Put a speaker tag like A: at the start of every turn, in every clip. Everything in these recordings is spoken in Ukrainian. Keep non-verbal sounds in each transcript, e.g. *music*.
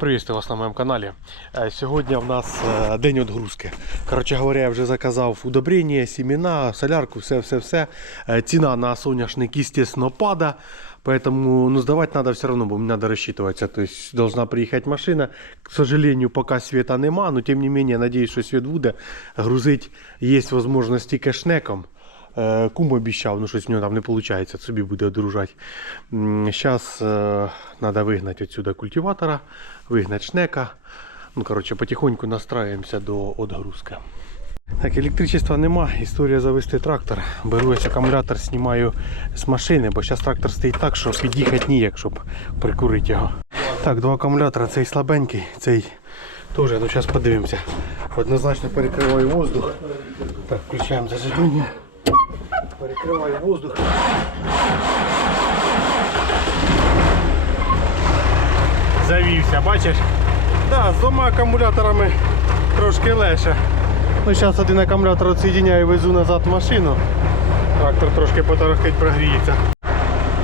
A: Приветствую вас на моєму каналі. Е, Сьогодні в нас е, день відгрузки. Коротше говоря, я вже заказав удобрення, семена, солярку, все-все-все. Е, Ціна на соняшник, естественно, пада. Поэтому ну, сдавать надо все бо мне надо рассчитываться. То есть должна приехать машина. К сожалению, пока света нема, но тем не менее, надеюсь, що свет буде. Грузить є можливість тільки шнеком. Е, Кум обіцяв, ну щось в нього там не виходить, собі буде одружати. Зараз треба вигнати відсюди культиватора, вигнати шнека. Ну, коротше, потихоньку настраємося до відгрузки. Так, електричества нема. Історія завести трактор. Беру ось акумулятор, знімаю з машини, бо зараз трактор стоїть так, що під'їхати ніяк, щоб прикурити його. Так, два акумулятора, цей слабенький, цей теж, ну зараз подивимося. Однозначно перекриваю воздух. Так, включаємо зажигання. Перекриваю воздух. Завівся, бачиш? Да, з двома акумуляторами трошки легше. Ну, зараз один акумулятор відсоединяю і везу назад машину. Трактор трошки поторохтить, прогріється.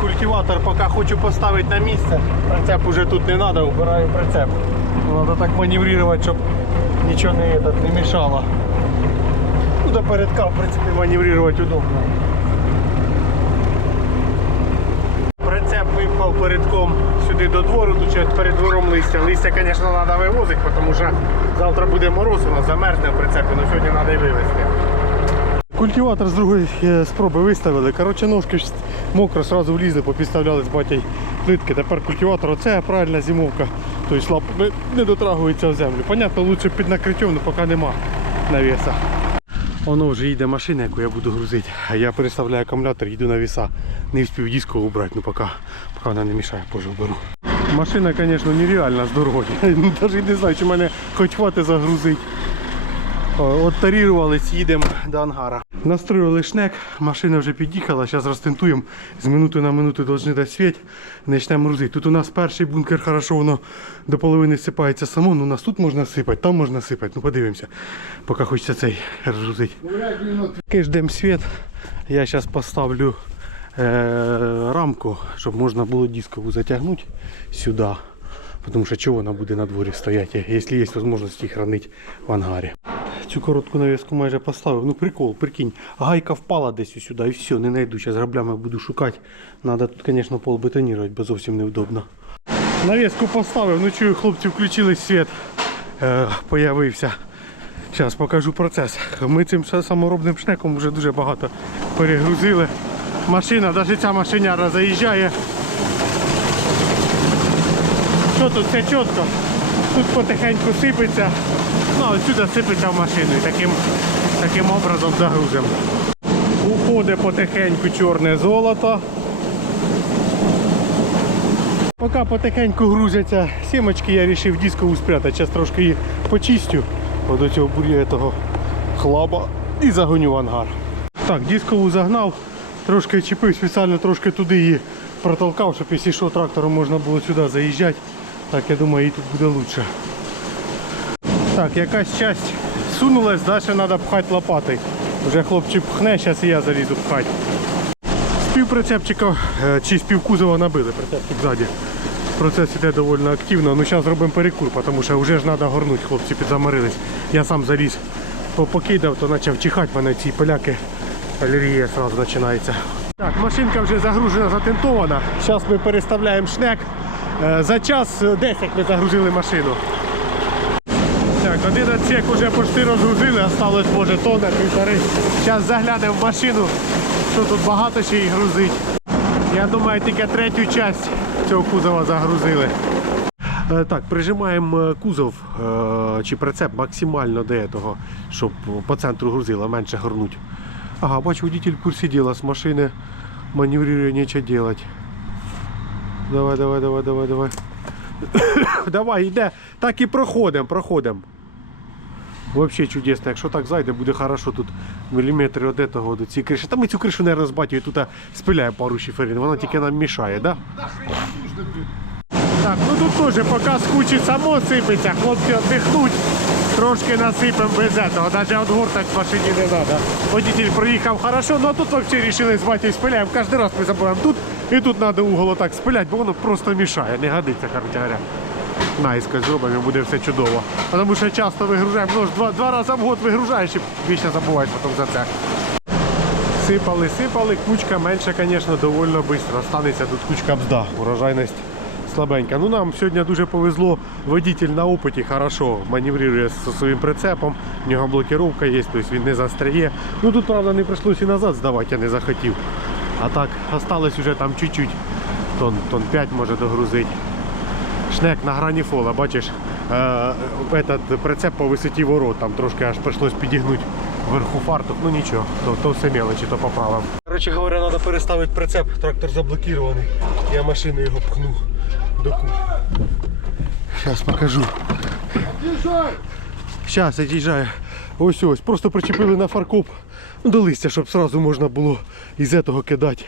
A: Культиватор поки хочу поставити на місце. Прицеп уже тут не треба, убираю прицеп. Треба так маневрувати, щоб нічого не, не мішало. До передка, в принципі, маневрувати удобно. Прицеп випхав передком сюди до двору, тут перед двором листя. Листя, звісно, треба вивозити, тому що завтра буде мороз, воно замерзне в прицепі, але сьогодні треба і вивезти. Культиватор з другої е, спроби виставили. Коротше, ножки мокро, одразу влізли, попідставляли з батьком плитки. Тепер культиватор, оце правильна зимовка. Тобто не- дотрагується в землю. Понятно, лучше під накриттям, але поки нема навіса. Воно вже їде машина, яку я буду грузити. А я переставляю акумулятор, їду на віса. Не встиг диску убрати, ну поки, поки вона не мішає, позже вберу. Машина, звісно, нереальна з дороги. *laughs* Навіть не знаю, чи мене хоч хватить загрузить. Оттарірувались, їдемо до ангара. Настроїли шнек, машина вже під'їхала, зараз розтентуємо. З минути на минуту повинні дати світ, почнемо грузити. Тут у нас перший бункер, хорошо, воно до половини сипається само, ну у нас тут можна сипати, там можна сипати. Ну подивимося, поки хочеться цей розгрузити. Поки ждемо світ, я зараз поставлю е, рамку, щоб можна було дискову затягнути сюди. Тому що чого вона буде на дворі стояти, якщо є можливість їх хранити в ангарі. Цю коротку навіску майже поставив. Ну прикол, прикинь. Гайка впала десь сюди і все, не знайду. Зараз граблями буду шукати. Надо тут, звісно, пол бетонувати, бо зовсім невдобно. Навіску поставив, ну чую, хлопці включили світ. Е, появився. Зараз покажу процес. Ми цим саморобним шнеком вже дуже багато перегрузили. Машина, навіть ця машиняра заїжджає. Що тут все чітко? Тут потихеньку сипеться. Ну, а отсюди сипеться в машину і таким, таким образом загрузимо. Уходить потихеньку чорне золото. Поки потихеньку грузяться сімочки, я вирішив дискову спрятати. Зараз трошки її почистю до цього бур'єтого хлаба і загоню в ангар. Так, дискову загнав, трошки чіпив, спеціально трошки туди її протолкав, щоб якщо що, трактором можна було сюди заїжджати. Так, я думаю, їй тут буде краще. Так, якась часть сунулась, далі треба пхати лопатою. Вже хлопчик пхне, зараз і я залізу пхати. З півприцепчика е, чи з півкузова набили прицепчик ззаді. Процес іде доволі активно. Ну зараз зробимо перекур, тому що вже ж треба горнути, хлопці підзаморились. Я сам заліз, покидав, то почав чихати, мене ці поляки. Алергія одразу починається. Так, машинка вже загружена, затентована. Зараз ми переставляємо шнек. Е, За час е, 10 ми загрузили машину. Так, один отсек вже почти розгрузили, осталось може тонна, півтори. Зараз заглянемо в машину, що тут багато ще їх грузить. Я думаю, тільки третю часть цього кузова загрузили. Е, Так, прижимаємо е, кузов е, чи прицеп максимально до того, щоб по центру грузило, менше горнуть. Ага, бачу, водитель курсі діла з машини, маневрує, нічого делать. Давай, давай, давай, давай, давай. *coughs* Давай, йде. Так і проходимо, проходимо. Взагалі чудесно. Якщо так зайде, буде хорошо тут міліметри від того до цієї криші. Та ми цю кришу, мабуть, з батькою тут спиляємо пару шиферин, вона тільки нам мішає, так? Да? Так, ну тут теж поки скучить само сипеться, хлопці віддихнуть, трошки насипемо без цього, навіть отгортати в машині не треба. Водитель проїхав хорошо, ну а тут взагалі вирішили з батькою спиляємо. Кожен раз ми забуваємо тут і тут треба угол так спиляти, бо воно просто мішає, не годиться, коротше говоря. Наїскось зробимо і буде все чудово. Тому що часто вигружаємо, ну ж два, два рази в год вигружаєш і більше забуваєш потім за це. Сипали, сипали, кучка менше, звісно, доволі швидко. Останеться тут кучка бзда, урожайність слабенька. Ну нам сьогодні дуже повезло, водитель на опиті хорошо маневрує зі своїм прицепом, в нього блокировка є, тобто він не застряє. Ну тут, правда, не прийшлося і назад здавати, я не захотів. А так, осталось вже там чуть-чуть, тон, тон 5 може догрузити. Шнек на грані фола, бачиш, е, этот прицеп по висоті ворот, там трошки аж прийшлось підігнути вверху фартух, ну нічого, то, то все мелочі, то поправимо. Коротше говоря, треба переставити прицеп, трактор заблокований. Я машину його пхну до ку. Зараз покажу. Зараз від'їжджаю. Ось ось. Просто причепили на фаркоп ну, до листя, щоб одразу можна було із цього кидати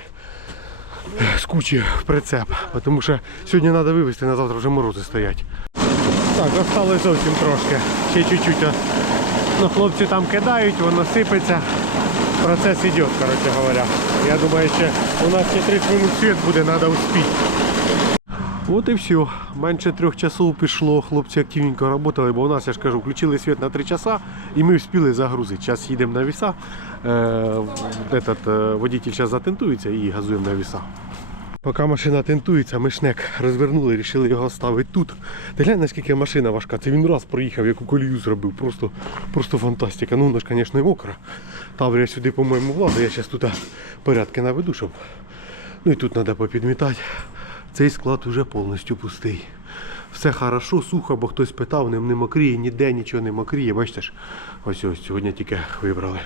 A: з кучі прицеп. Тому що сьогодні треба вивезти, на завтра вже морози стоять. Так, осталось зовсім трошки. Ще чуть-чуть. Ну, хлопці там кидають, воно сипеться. Процес йде, коротше говоря. Я думаю, ще у нас ще 30 минут світ буде, треба успіти. От і все. Менше трьох часов пішло. Хлопці активненько працювали, бо у нас, я ж кажу, включили світ на 3 часа і ми встигли загрузити. Зараз їдемо на віса. Е, этот, е, водитель зараз затентується і газуємо на віса. Поки машина тентується, ми шнек розвернули, вирішили його ставити тут. Ти глянь, наскільки машина важка. Це він раз проїхав, яку колію зробив. Просто, просто фантастика. Ну, вона ж, звісно, мокра. Таврія сюди, по-моєму, влада. Я зараз тут порядки наведу, щоб. Ну і тут треба попідмітати. Цей склад уже повністю пустий. Все хорошо, сухо, бо хтось питав, ним не мокріє, ніде нічого не мокріє. Бачите ж, ось ось сьогодні тільки вибрали.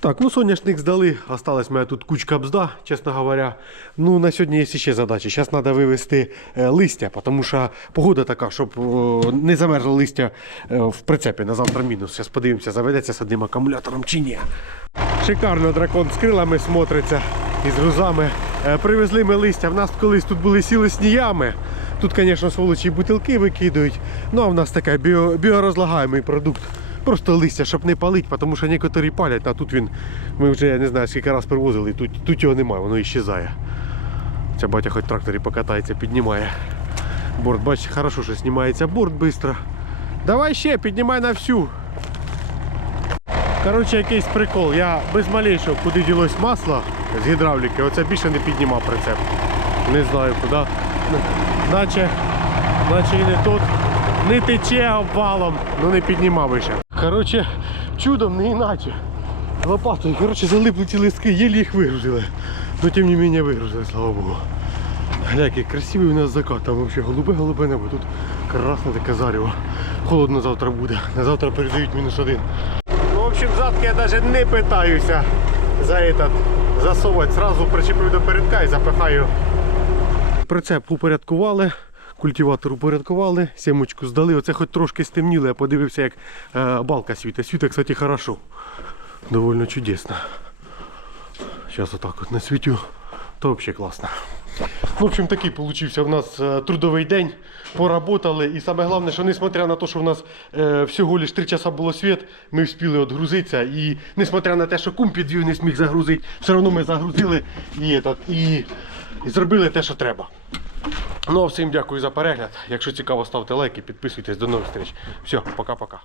A: Так, ну соняшник здали. Осталась моя тут кучка бзда, чесно говоря. Ну, на сьогодні є ще задача. Зараз треба вивезти е, листя, тому що погода така, щоб о, не замерзло листя е, в прицепі на завтра мінус. Зараз подивимося, заведеться з одним акумулятором чи ні. Шикарно дракон з крилами смотриться і з грузами. Е, Привезли ми листя. В нас колись тут були сілесні ями. Тут, звісно, сволочі бутилки викидують. Ну а в нас такий біо, біорозлагаємий продукт. Просто листя, щоб не палити, тому що некоторі палять, а тут він, ми вже я не знаю скільки раз привозили, тут, тут його немає, воно іщезає. Ця батя хоч тракторі покатається, піднімає. Борт, бачиш, хорошо, що знімається борт швидко. Давай ще, піднімай на всю. Коротше, якийсь прикол. Я без малейшого, куди ділось масло з гідравліки, оце більше не піднімав прицеп. Не знаю куди. Наче, наче і не тут. Не тече обвалом, ну не піднімав вище. Коротше, чудом не іначе. Лопатою, коротше, залипли ці листки, єлі їх вигрузили. Ну тим не менше вигрузили, слава Богу. Гля, красивий у нас закат, там взагалі голубе-голубе небо, тут красне таке зарево. Холодно завтра буде. На завтра передають мінус один. Ну, в общем, задки я навіть не питаюся за этот засовувати. Зразу причеплю до передка і запихаю. Прицеп упорядкували, культиватор упорядкували, сімочку здали. Оце хоч трошки стемніло, я подивився, як е, балка світить. Світить, кстати, хорошо. Довольно чудесно. Зараз отак от насвітю. То взагалі класно. В общем, такий получився в нас е, трудовий день. Поработали. І саме головне, що несмотря на те, що в нас е, всього лиш 3 часа було світ, ми встигли відгрузитися. І несмотря на те, що кум підвів не зміг загрузити, все одно ми загрузили і, этот, і, і зробили те, що треба. Ну а всім дякую за перегляд. Якщо цікаво, ставте лайки, підписуйтесь. До нових зустріч. Все, пока-пока.